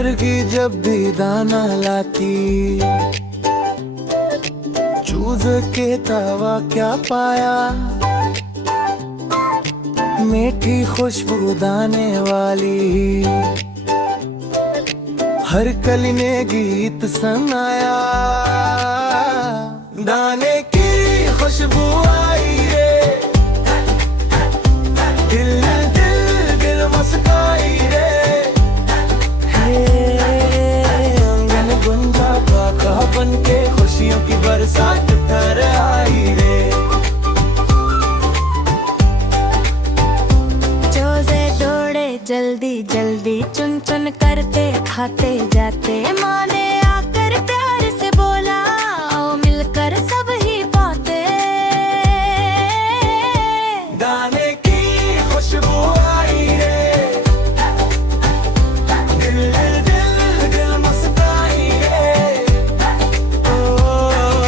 मरगी जब भी दाना लाती, चूज के तवा क्या पाया, मीठी खुशबू दाने वाली, हर कली में गीत सुनाया। दाने की खुशबू आई रे, दिल दिल दिल मुस्काई रे, आंगन गुंजा पाका बन के खुशियों की बरसात कर आई रे। चोजे दौड़े जल्दी जल्दी, चुन चुन करते खाते जाते, माँ ने आकर प्यार से बोला, आओ मिलकर सब ही पाते। दाने की खुशबू आई रे, दिल दिल दिल मुस्काई रे, ओ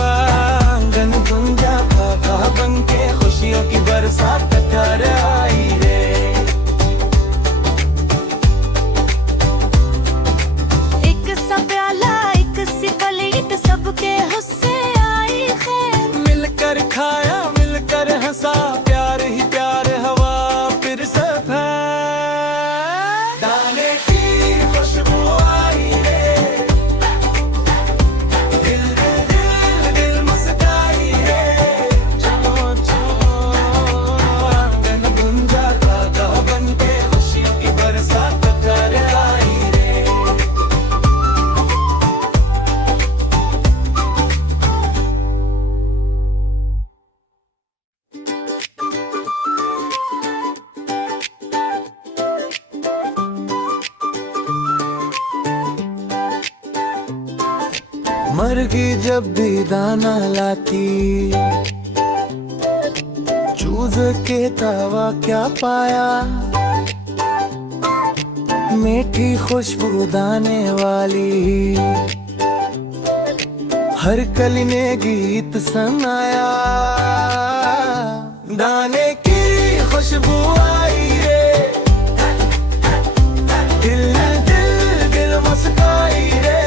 आंगन गुंजा पाका बन के खुशियों की बरसात कर आई रे। सबके हुस्से आई खैर, मिलकर खाया मिलकर हंसा, प्यार ही प्यार हवा फिर से फैल। दाने की खुशबू आई रे, दिल दिल दिल मुस्काई रे, चलो चलो आंगन गुंजा ताजा बन के खुशियों की बरसात कर आई रे। मरगी जब भी दाना लाती, चूज के तवा क्या पाया, मीठी खुशबू दाने वाली, हर कली में गीत सुनाया। दाने की खुशबू आई रे, दिल दिल दिल मुस्काई रे,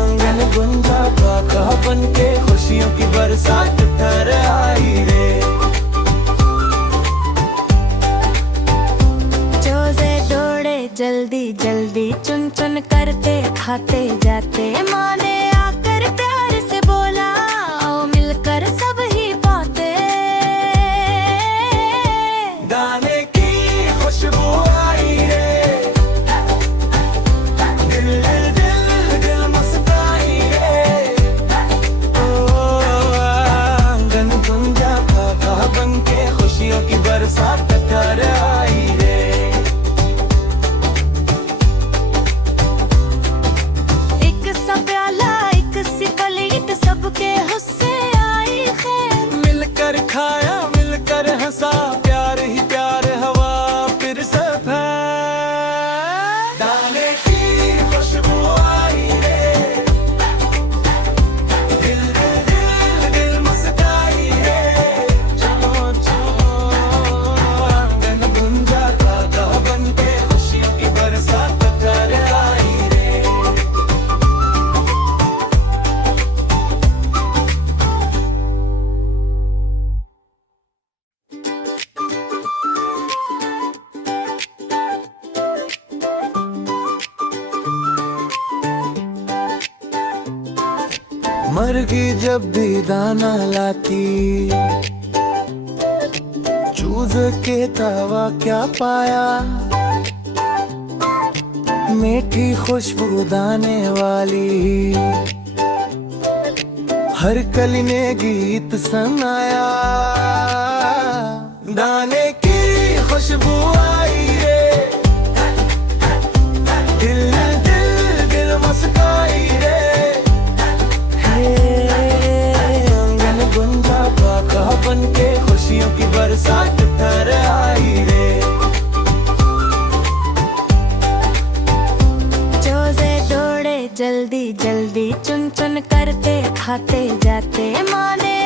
आंगन गुंजा पाका बन के खुशियों की बरसात कर आई रे। चोजे दौड़े जल्दी जल्दी, चुन चुन करते खाते जाते, माँ ने आकर प्यार से बोला, आओ मिलकर सब ही पाते। दाने की खुशबू आई रे, दिल दिल दिल मुस्काई रे, ओ आंगन गुंजा पाका बन के खुशियों की बरसात कर आई रे। एक सा प्याला एक सी प्लेट, सबके हुस्से आई खैर, मिलकर खाया मिलकर हंसा, प्यार ही प्यार हवा फिर से फैल। दाने की खुशबू आई रे, दिल दिल दिल मुस्काई रे, चलो चलो आंगन गुंजा ताजा बन के खुशियों की बरसात कर आई रे। मरगी जब भी दाना लाती, चूज के तवा क्या पाया, मीठी खुशबू दाने वाली, हर कली में गीत सुनाया। दाने की खुशबू आई रे, दिल दिल दिल मुस्काई रे, आंगन गुंजा पाका बन के खुशियों की बरसात कर आई रे। चोजे दौड़े जल्दी जल्दी, चुन चुन करते खाते जाते, माँ ने